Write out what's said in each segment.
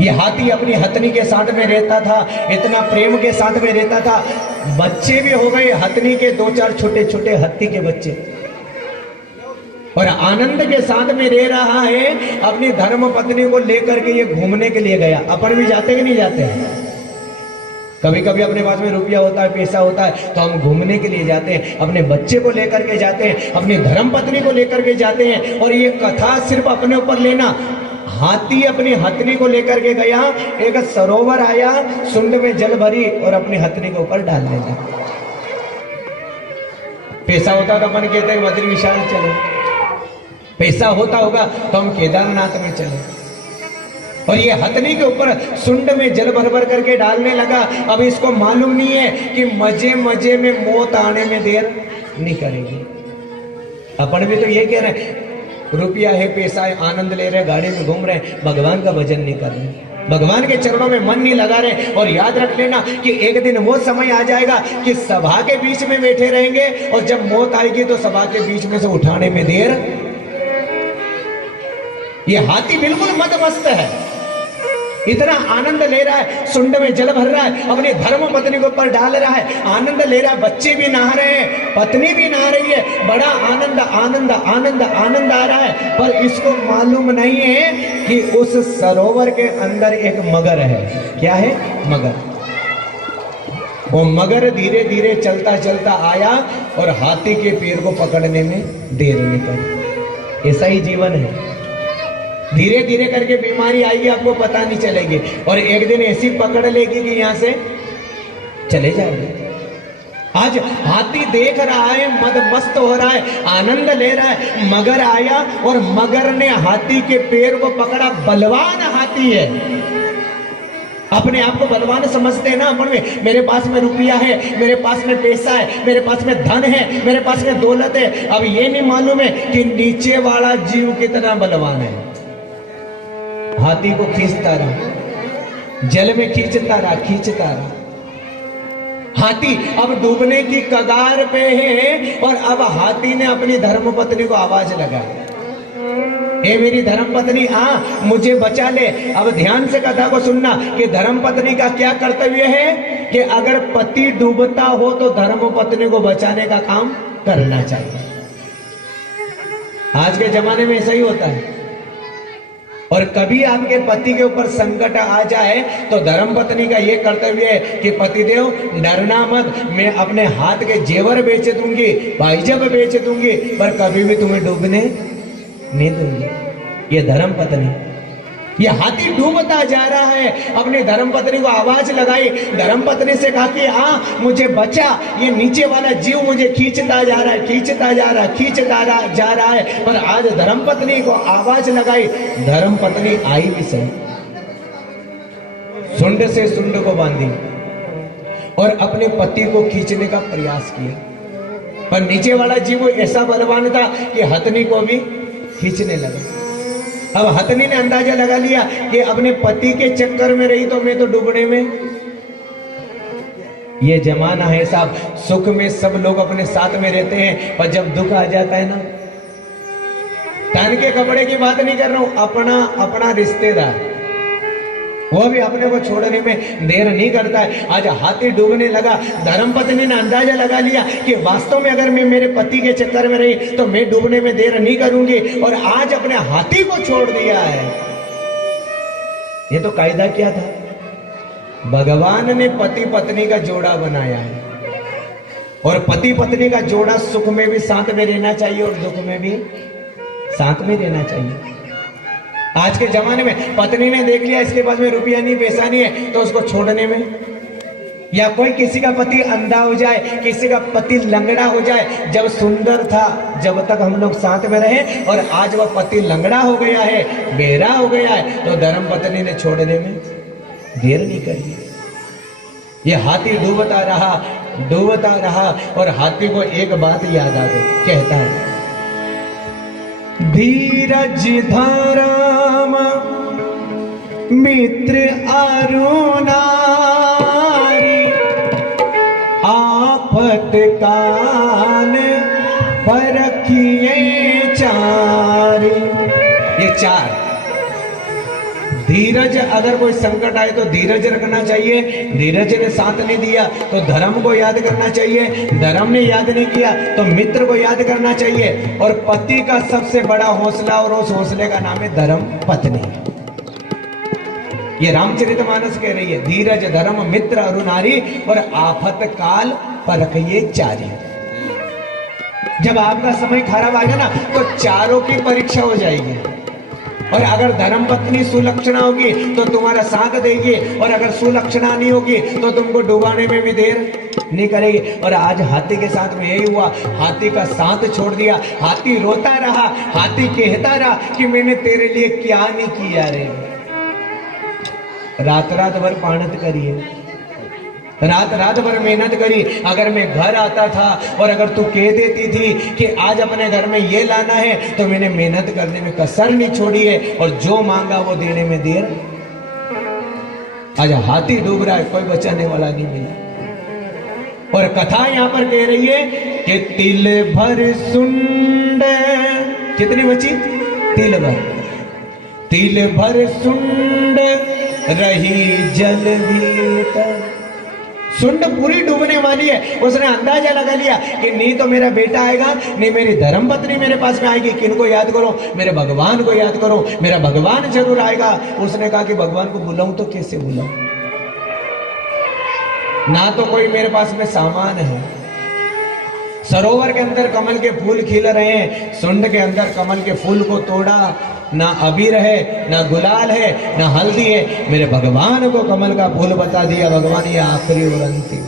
ये हाथी अपनी हथनी के साथ में रहता था, इतना प्रेम के साथ में रहता था। बच्चे भी हो गए हथनी के, 2-4 छोटे छोटे हाथी के बच्चे, और आनंद के साथ में रह रहा है। अपनी धर्म पत्नी को लेकर के ये घूमने के लिए गया। अपन भी जाते कि नहीं जाते हैं? कभी कभी अपने पास में रुपया होता है, पैसा होता है, तो हम घूमने के लिए जाते हैं, अपने बच्चे को लेकर के जाते हैं, अपनी धर्म पत्नी को लेकर के जाते हैं। और ये कथा सिर्फ अपने ऊपर लेना, हाथी अपनी हथनी को लेकर के गया, एक सरोवर आया, सुंड में जल भरी और अपनी हथनी के ऊपर डालने लगा। पैसा होता तो अपन कहते हैं बद्री विशाल चलो, पैसा होता होगा तो हम केदारनाथ में चले। और ये हथनी के ऊपर सुंड में जल भर भर करके डालने लगा। अब इसको मालूम नहीं है कि मजे मजे में मौत आने में देर नहीं करेगी। अपन भी तो ये कह रहे हैं, रुपया है, पैसा है, आनंद ले रहे, गाड़ी में घूम रहे, भगवान का भजन नहीं कर रहे, भगवान के चरणों में मन नहीं लगा रहे। और याद रख लेना कि एक दिन वो समय आ जाएगा कि सभा के बीच में बैठे रहेंगे, और जब मौत आएगी तो सभा के बीच में से उठाने में देर। ये हाथी बिल्कुल मदमस्त है, इतना आनंद ले रहा है, सुंड में जल भर रहा है, अपनी धर्म पत्नी के ऊपर डाल रहा है, आनंद ले रहा है। बच्चे भी नहा रहे हैं, पत्नी भी नहा रही है, बड़ा आनंद आनंद आनंद आनंद आ रहा है। पर इसको मालूम नहीं है कि उस सरोवर के अंदर एक मगर है। क्या है? मगर। वो मगर धीरे धीरे चलता चलता आया और हाथी के पैर को पकड़ने में देर नहीं करी। ऐसा ही जीवन है, धीरे धीरे करके बीमारी आएगी, आपको पता नहीं चलेगी, और एक दिन ऐसी पकड़ लेगी कि यहां से चले जाएंगे। आज हाथी देख रहा है, मदमस्त हो रहा है, आनंद ले रहा है। मगर आया और मगर ने हाथी के पैर को पकड़ा। बलवान हाथी है, अपने आप को बलवान समझते हैं ना अपन में। मेरे पास में रुपया है, मेरे पास में पैसा है, मेरे पास में धन है, मेरे पास में दौलत है। अब ये नहीं मालूम है कि नीचे वाला जीव कितना बलवान है। हाथी को खींचता रहा, जल में खींचता रहा, खींचता रहा। हाथी अब डूबने की कगार पे है, और अब हाथी ने अपनी धर्मपत्नी को आवाज लगाई, ए मेरी धर्मपत्नी आ, मुझे बचा ले। अब ध्यान से कथा को सुनना कि धर्मपत्नी का क्या कर्तव्य है कि अगर पति डूबता हो तो धर्मपत्नी को बचाने का काम करना चाहिए। आज के जमाने में ऐसा ही होता है। और कभी आपके पति के ऊपर संकट आ जाए तो धर्मपत्नी का यह कर्तव्य है कि पतिदेव डरना मत, मैं अपने हाथ के जेवर बेच दूंगी, भाईजब बेच दूंगी, पर कभी भी तुम्हें डूबने नहीं दूंगी। ये धर्मपत्नी। ये हाथी डूबता जा रहा है, अपनी धर्मपत्नी को आवाज लगाई, धर्मपत्नी से कहा कि हाँ मुझे बचा, ये नीचे वाला जीव मुझे खींचता जा रहा है, खींचता जा रहा है, खींचता जा रहा है। पर आज धर्मपत्नी को आवाज लगाई, धर्मपत्नी आई भी सही, सुंड से सुंड को बांधी और अपने पति को खींचने का प्रयास किया। पर नीचे वाला जीव ऐसा बलवान था कि हथनी को भी खींचने लगा। अब हथनी ने अंदाजा लगा लिया कि अपने पति के चक्कर में रही तो मैं तो डूबने में। ये जमाना है साहब, सुख में सब लोग अपने साथ में रहते हैं, पर जब दुख आ जाता है ना, तन के कपड़े की बात नहीं कर रहा हूं, अपना रिश्तेदार वो भी अपने को छोड़ने में देर नहीं करता है। आज हाथी डूबने लगा, धर्मपत्नी ने अंदाजा लगा लिया कि वास्तव में अगर मैं मेरे पति के चक्कर में रही तो मैं डूबने में देर नहीं करूंगी, और आज अपने हाथी को छोड़ दिया है। ये तो कायदा क्या था? भगवान ने पति पत्नी का जोड़ा बनाया है, और पति पत्नी का जोड़ा सुख में भी साथ में रहना चाहिए और दुख में भी साथ में रहना चाहिए। आज के जमाने में पत्नी ने देख लिया इसके पास में रुपया नहीं, पैसा नहीं है, तो उसको छोड़ने में, या कोई किसी का पति अंधा हो जाए, किसी का पति लंगड़ा हो जाए, जब सुंदर था जब तक हम लोग साथ में रहे, और आज वह पति लंगड़ा हो गया है, बेरा हो गया है, तो धर्मपत्नी ने छोड़ने में देर नहीं करी। ये हाथी डूबता रहा, और हाथी को एक बात याद आ गई। कहता है, धीरज धर्म मित्र अरुणारी, आफत काल परखिए चारी। ये चार, धीरज, अगर कोई संकट आए तो धीरज रखना चाहिए। धीरज ने साथ नहीं दिया तो धर्म को याद करना चाहिए। धर्म ने याद नहीं किया तो मित्र को याद करना चाहिए। और पति का सबसे बड़ा हौसला, और उस हौसले का नाम है धर्म पत्नी। ये रामचरितमानस कह रही है, धीरज धर्म मित्र अरु नारी, और आफत काल परखिए चारी। जब आपका समय खराब आएगा ना तो चारों की परीक्षा हो जाएगी। और अगर धर्म पत्नी सुलक्षणा होगी तो तुम्हारा साथ देगी, और अगर सुलक्षणा नहीं होगी तो तुमको डुबाने में भी देर नहीं करेगी। और आज हाथी के साथ में यही हुआ, हाथी का साथ छोड़ दिया। हाथी रोता रहा, हाथी कहता रहा कि मैंने तेरे लिए क्या नहीं किया रे। रात रात भर पाणत करिए, रात रात भर मेहनत करी। अगर मैं घर आता था और अगर तू कह देती थी कि आज अपने घर में ये लाना है, तो मैंने मेहनत करने में कसर नहीं छोड़ी है, और जो मांगा वो देने में देर। आज हाथी डूब रहा है, कोई बचाने वाला नहीं मिला। और कथा यहां पर कह रही है कि तिल भर सुंड, कितनी बची? तिल भर, तिल भर सुंड रही जल भीतर। सुंड पूरी डूबने वाली है। उसने अंदाजा लगा लिया कि नहीं तो मेरा बेटा आएगा, नहीं मेरी धर्मपत्नी मेरे पास में आएगी। किनको याद करो? मेरे भगवान को याद करो, मेरा भगवान जरूर आएगा। उसने कहा कि भगवान को बुलाऊं तो कैसे बुलाऊं, ना तो कोई मेरे पास में सामान है। सरोवर के अंदर कमल के फूल खिल रहे हैं, सुंड के अंदर कमल के फूल को तोड़ा। ना अबीर है, ना गुलाल है, ना हल्दी है। मेरे भगवान को कमल का फूल बता दिया, भगवान ये आखिरी और अंतिम,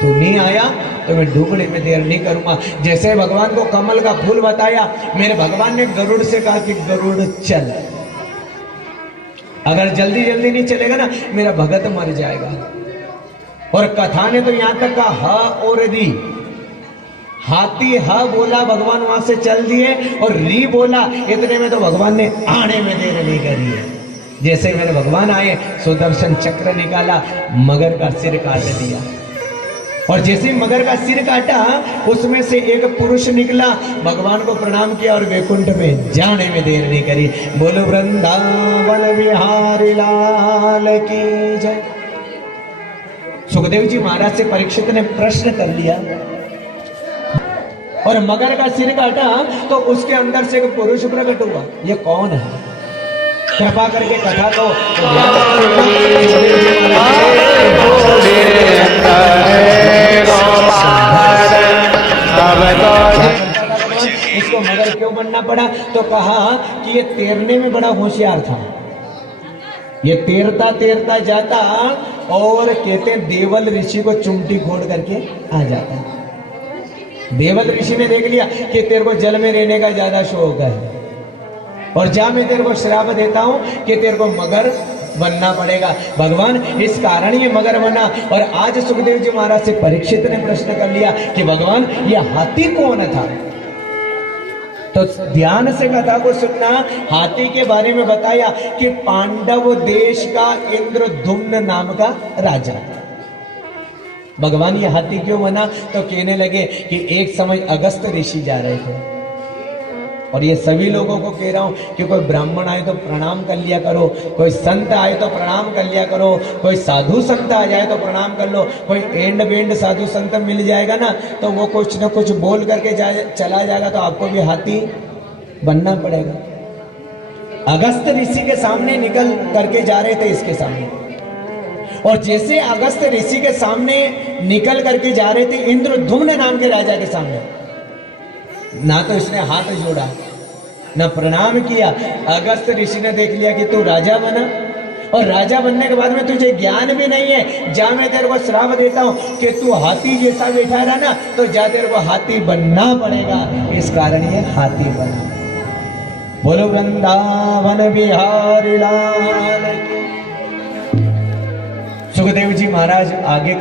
तू नहीं आया तो मैं डूबने में देर नहीं करूंगा। जैसे भगवान को कमल का फूल बताया, मेरे भगवान ने गरुड़ से कहा कि गरुड़ चल। अगर जल्दी जल्दी नहीं चलेगा ना, मेरा भगत मर जाएगा। और कथा ने तो यहां तक कहा हा और दी। हाथी हा बोला, भगवान वहां से चल दिए, और री बोला, इतने में तो भगवान ने आने में देर नहीं करी है। जैसे मेरे भगवान आए, सुदर्शन चक्र निकाला, मगर का सिर काट दिया। और जैसे मगर का सिर काटा, उसमें से एक पुरुष निकला, भगवान को प्रणाम किया और वैकुंठ में जाने में देर नहीं करी। बोलो वृंदावन बिहारी लाल की जय। सुखदेव जी महाराज से परीक्षित ने प्रश्न कर लिया, और मगर का सिर काटा तो उसके अंदर से एक पुरुष प्रकट हुआ। ये कौन है? कृपा करके कथा को इसको मगर क्यों बनना पड़ा? तो कहा कि ये तैरने में बड़ा होशियार था। ये तैरता तैरता जाता और कहते देवल ऋषि को चुमटी फोड़ करके आ जाता। देवल ऋषि ने देख लिया कि तेरे को जल में रहने का ज्यादा शौक है, और जा मैं तेरे को श्राप देता हूं कि तेरे को मगर बनना पड़ेगा। भगवान इस कारण ये मगर बना। और आज सुखदेव जी महाराज से परीक्षित ने प्रश्न कर लिया कि भगवान ये हाथी कौन था? तो ध्यान से कथा को सुनना। हाथी के बारे में बताया कि पांडव देश का इंद्रद्युम्न नाम का राजा। भगवान ये हाथी क्यों बना? तो कहने लगे कि एक समय अगस्त ऋषि जा रहे थे, और ये सभी लोगों को कह रहा हूं कि कोई ब्राह्मण आए तो प्रणाम कर लिया करो, कोई संत आए तो प्रणाम कर लिया करो, कोई साधु संत आ जाए तो प्रणाम कर लो। कोई एंड बेंड साधु संत मिल जाएगा ना तो वो कुछ न कुछ बोल करके चला जाएगा, तो आपको भी हाथी बनना पड़ेगा। अगस्त ऋषि के सामने निकल करके जा रहे थे, इसके सामने, और जैसे अगस्त ऋषि के सामने निकल करके जा रहे थे इंद्रद्युम्न नाम के राजा के सामने, ना तो इसने हाथ जोड़ा ना प्रणाम किया। अगस्त ऋषि ने देख लिया कि तू राजा बना, और राजा बनने के बाद में तुझे ज्ञान भी नहीं है। जा मैं तेरे को श्राप देता हूं कि तू हाथी जैसा बैठा रहा ना, तो जा तेरे को हाथी बनना पड़ेगा। इस कारण ये हाथी बना। बोलो वृंदावन बिहारी लाल। सुखदेव जी महाराज आगे